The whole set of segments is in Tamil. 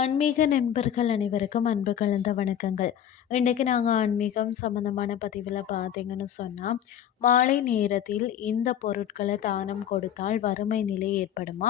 ஆன்மீக நண்பர்கள் அனைவருக்கும் அன்பு கலந்த வணக்கங்கள். இன்றைக்கி நாங்கள் ஆன்மீகம் சம்மந்தமான பதிவில் பார்த்தீங்கன்னு சொன்னால் மாலை நேரத்தில் இந்த பொருட்களை தானம் கொடுத்தால் வறுமை நிலை ஏற்படுமா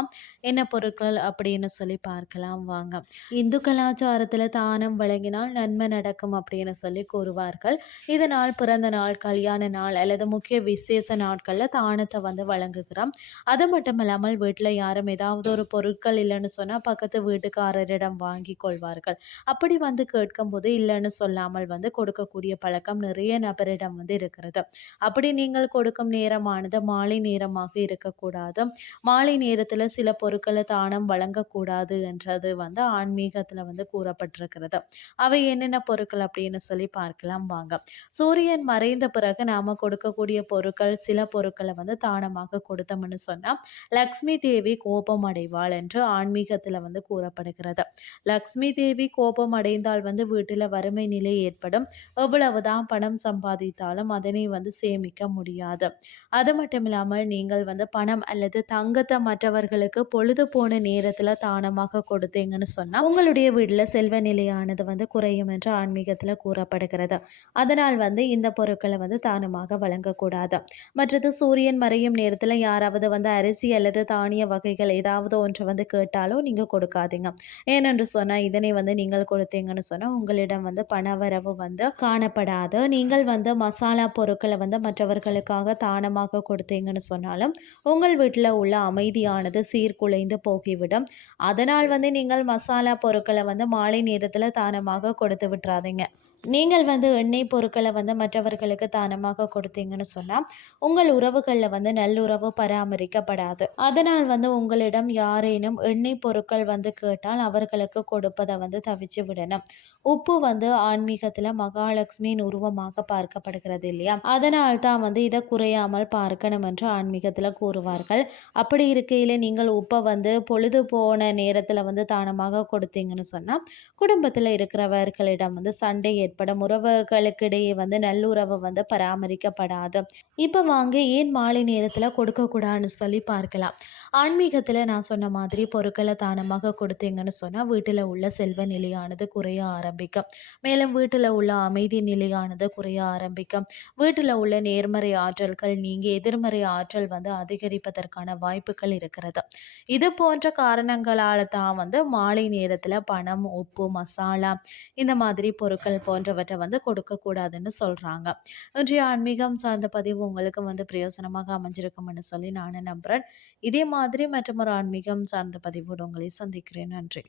என்ன பொருட்கள் அப்படின்னு சொல்லி பார்க்கலாம் வாங்க. இந்து கலாச்சாரத்தில் தானம் வழங்கினால் நன்மை நடக்கும் அப்படின்னு சொல்லி கூறுவார்கள். இதனால் பிறந்த நாள் கல்யாண நாள் அல்லது முக்கிய விசேஷ நாட்களில் தானத்தை வந்து வழங்குகிறோம். அது மட்டும் இல்லாமல் வீட்டில் யாரும் ஏதாவது ஒரு பொருட்கள் இல்லைன்னு சொன்னால் பக்கத்து வீட்டுக்காரரிடம் வாங்கி கொள்வார்கள். அப்படி வந்து கேட்கும்போது இல்லைன்னு சொல்லாமல் வந்து கொடுக்கக்கூடிய பழக்கம் நிறைய நபரிடம் வந்து இருக்கிறது. அப்படி நீங்கள் கொடுக்கும் நேரமானது மாலை நேரமாக இருக்கக்கூடாது. மாலை நேரத்தில் சில பொருட்களை தானம் வழங்கக்கூடாது என்றது வந்து ஆன்மீகத்தில் வந்து கூறப்பட்டிருக்கிறது. அவை என்னென்ன பொருட்கள் அப்படின்னு சொல்லி பார்க்கலாம் வாங்க. சூரியன் மறைந்த பிறகு நாம் கொடுக்கக்கூடிய பொருட்கள் சில பொருட்களை வந்து தானமாக கொடுத்தோம்னு சொன்னால் லக்ஷ்மி தேவி கோபம் அடைவாள் என்று ஆன்மீகத்தில் வந்து கூறப்படுகிறது. லக்ஷ்மி தேவி கோபம் அடைந்தால் வந்து வீட்டில் வறுமை நிலை ஏற்படும். எவ்வளவுதான் பணம் சம்பாதித்தாலும் அதனை வந்து சேமிக்க முடியாது. அது மட்டும் இல்லாமல் நீங்கள் வந்து பணம் அல்லது தங்கத்தை மற்றவர்களுக்கு பொழுது போன நேரத்தில் தானமாக கொடுத்தீங்கன்னு சொன்னால் உங்களுடைய வீட்டில் செல்வ நிலையானது வந்து குறையும் என்று ஆன்மீகத்தில் கூறப்படுகிறது. அதனால் வந்து இந்த பொருட்களை வந்து தானமாக வழங்கக்கூடாது. மற்றது சூரியன் மறையும் நேரத்தில் யாராவது வந்து அரிசி அல்லது தானிய வகைகள் ஏதாவது ஒன்று வந்து கேட்டாலும் நீங்கள் கொடுக்காதீங்க. ஏனென்று சொன்னால் இதனை வந்து நீங்கள் கொடுத்தீங்கன்னு சொன்னால் உங்களிடம் வந்து பணவரவு வந்து காணப்படாது. நீங்கள் வந்து மசாலா பொருட்களை வந்து மற்றவர்களுக்காக தானமாக கொடுத்தீங்கன்னு சொன்னாலும் உங்கள் வீட்டில் உள்ள அமைதியானது சீர்குலைந்து போகிவிடும். அதனால் வந்து நீங்கள் மசாலா பொருட்களை வந்து மாலை நேரத்தில் தானமாக கொடுத்து விட்டுறாதீங்க. நீங்கள் வந்து எண்ணெய் பொருட்களை வந்து மற்றவர்களுக்கு தானமாக கொடுத்தீங்கன்னு சொன்னால் உங்கள் உறவுகளில் வந்து நல்லுறவு பராமரிக்கப்படாது. அதனால் வந்து உங்களிடம் யாரேனும் எண்ணெய் பொருட்கள் வந்து கேட்டால் அவர்களுக்கு கொடுப்பதை வந்து தவிச்சு விடணும். உப்பு வந்து ஆன்மீகத்தில் மகாலட்சுமியின் உருவமாக பார்க்கப்படுகிறது இல்லையா? அதனால் தான் வந்து இதை குறையாமல் பார்க்கணும் என்று ஆன்மீகத்தில் கூறுவார்கள். அப்படி இருக்கையில் நீங்கள் உப்பை வந்து பொழுது போன நேரத்தில் வந்து தானமாக கொடுத்தீங்கன்னு சொன்னால் குடும்பத்தில் இருக்கிறவர்களிடம் வந்து சண்டை ஏற்படும். உறவுகளுக்கிடையே வந்து நல்லுறவு வந்து பராமரிக்கப்படாது. இப்போ வாங்க ஏன் மாலை நேரத்தில் கொடுக்கக்கூடாதுன்னு சொல்லி பார்க்கலாம். ஆன்மீகத்தில் நான் சொன்ன மாதிரி பொருட்களை தானமாக கொடுத்தீங்கன்னு சொன்னால் வீட்டில் உள்ள செல்வ நிலையானது குறைய ஆரம்பிக்கும். மேலும் வீட்டில் உள்ள அமைதி நிலையானது குறைய ஆரம்பிக்கும். வீட்டில் உள்ள நேர்மறை ஆற்றல்கள் நீங்கி எதிர்மறை ஆற்றல் வந்து அதிகரிப்பதற்கான வாய்ப்புகள் இருக்கிறது. இது போன்ற காரணங்களால் தான் வந்து மாலை நேரத்தில் பணம் உப்பு மசாலா இந்த மாதிரி பொருட்கள் போன்றவற்றை வந்து கொடுக்கக்கூடாதுன்னு சொல்கிறாங்க இன்றைய ஆன்மீகம் சார்ந்த பதிவு உங்களுக்கு வந்து பிரயோசனமாக அமைஞ்சிருக்கும்னு சொல்லி நான் நம்புகிறேன் இதே மாதிரி மற்றும் ஒரு ஆன்மீகம் சார்ந்த பதிவோடு உங்களை சந்திக்கிறேன். நன்றி.